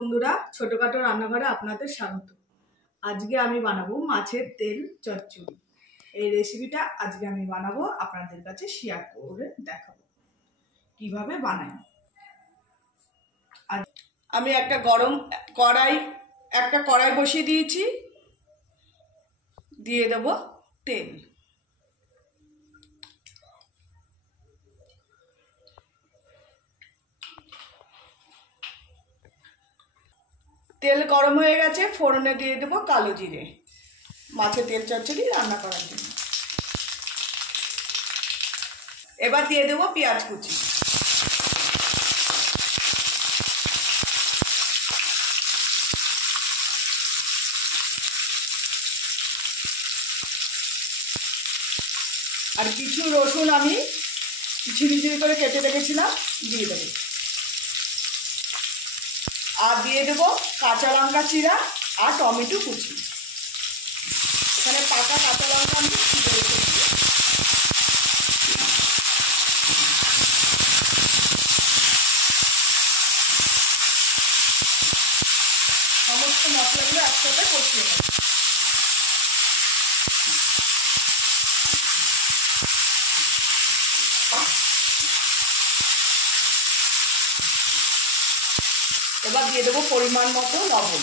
বন্ধুরা, ছোটখাটো রান্নাঘরে আপনাদের স্বাগত। আজকে আমি বানাবো মাছের তেল চচ্চড়ি। এই রেসিপিটা আজকে আমি বানাবো, আপনাদের কাছে শেয়ার করে দেখাবো কিভাবে বানাই। আমি একটা কড়াই বসিয়ে দিয়েছি, দিয়ে দেব তেল। তেল গরম হয়ে গেছে, ফোড়নে দিয়ে দেবো কালো জিরে, মাছের তেল চচ্চড়ি রান্না করার জন্য। এবার দিয়ে দেবো পেঁয়াজ কুচি, আর কিছু রসুন আমি ঝিরিঝিরি করে কেটে রেখেছিলাম, দিয়ে দেবো। আর দিয়ে দেবো কাঁচা লঙ্কা চিরা আর টমেটো কুচি। এখানে পাকা কাঁচা লঙ্কা আমি চিড়ে রেখেছি। সমস্ত মশলাগুলো একসাথে কষিয়ে নেব। এবার দিয়ে দেবো পরিমাণ মতো লবণ,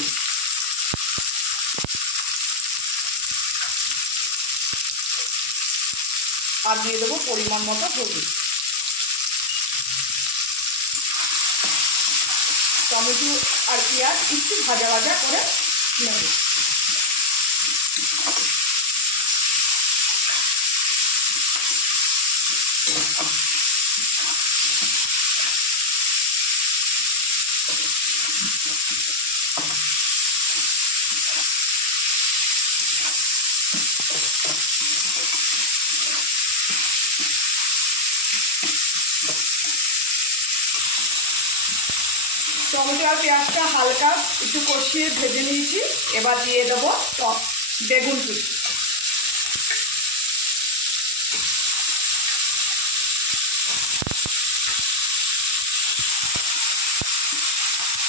আর দিয়ে দেবো পরিমাণ মতো হলুদ। টমেটো আর পেঁয়াজ একটু ভাজা ভাজা করে নেব। টমেটো আর পেঁয়াজটা হালকা একটু কষিয়ে ভেজে নিয়েছি। এবার দিয়ে দেবো বেগুন কুচি।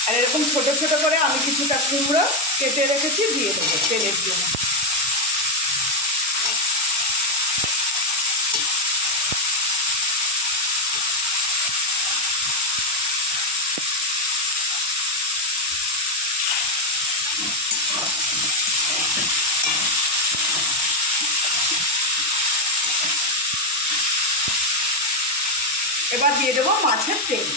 আর এরকম ছোট ছোট করে আমি কিছুটা কুমড়ো কেটে রেখেছি, দিয়ে দেবো তেলের জন্য। এবার দিয়ে দেবো মাছের তেল।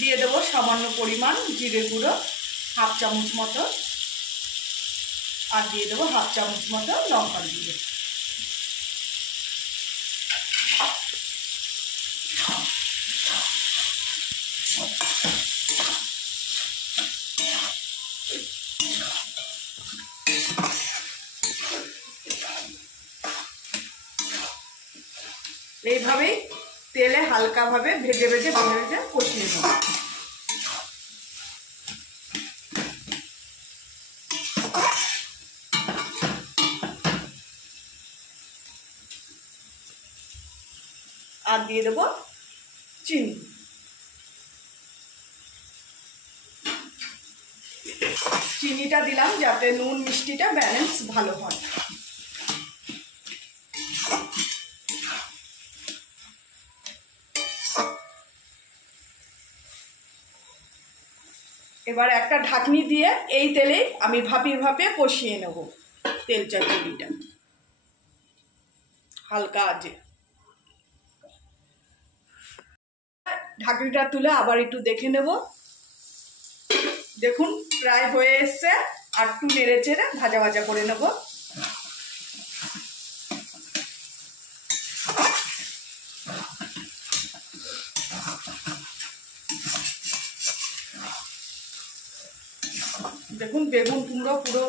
দিয়ে দেবো সামান্য পরিমাণ জিরে গুঁড়ো, হাফ চামচ মতো, আর দিয়ে দেবো হাফ চামচ মতো লঙ্কার গুঁড়ো। এইভাবেই তেলে হালকাভাবে ভেজে ভেজে কষিয়ে নেব। আর দিয়ে দেবো চিনি। চিনিটা দিলাম যাতে নুন মিষ্টিটা ব্যালেন্স ভালো হয়। এবার একটা ঢাকনি দিয়ে এই তেলেই আমি ভাপিয়ে ভাপিয়ে কষিয়ে নেব তেল চচ্চড়িটা হালকা আঁচে। ঢাকনিটা তুলে আবার একটু দেখে নেব। দেখুন প্রায় হয়ে এসছে, আর একটু নেড়ে চেড়ে ভাজা ভাজা করে নেব। দেখুন বেগুন কুমড়ো পুরো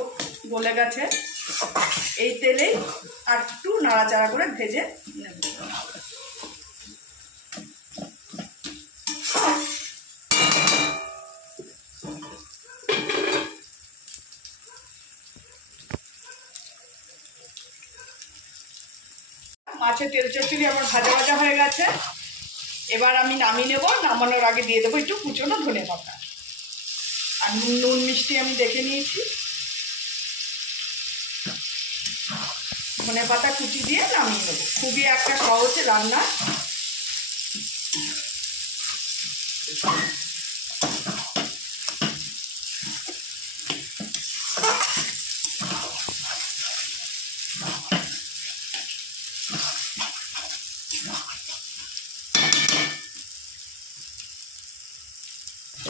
গলে গেছে। এই তেলেই আর একটু নাড়াচাড়া করে ভেজে নেব। মাছের তেল চচ্চড়ি আমার ভাজা ভাজা হয়ে গেছে। এবার আমি নামিয়ে নেব। নামানোর আগে দিয়ে দেবো একটু কুচনো ধনেপাতা। আর নুন মিষ্টি আমি দেখে নিয়েছি। ধনেপাতা কুচি দিয়ে নামিয়ে নেব। খুবই একটা সহজ রান্না।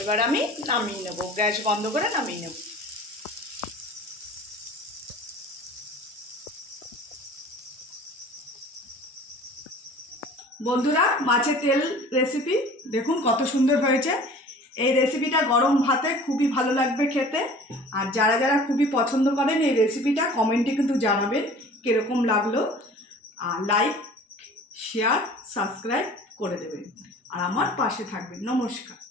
এবার আমি নামিয়ে নেব। গ্যাস বন্ধ করে নামিয়ে নেব। বন্ধুরা, মাছের তেল রেসিপি দেখুন কত সুন্দর হয়েছে। এই রেসিপিটা গরম ভাতে খুবই ভালো লাগবে খেতে। আর যারা যারা খুবই পছন্দ করেন এই রেসিপিটা কমেন্টে কিন্তু জানাবেন কীরকম লাগলো। আর লাইক, শেয়ার, সাবস্ক্রাইব করে দেবেন। আর আমার পাশে থাকবেন। নমস্কার।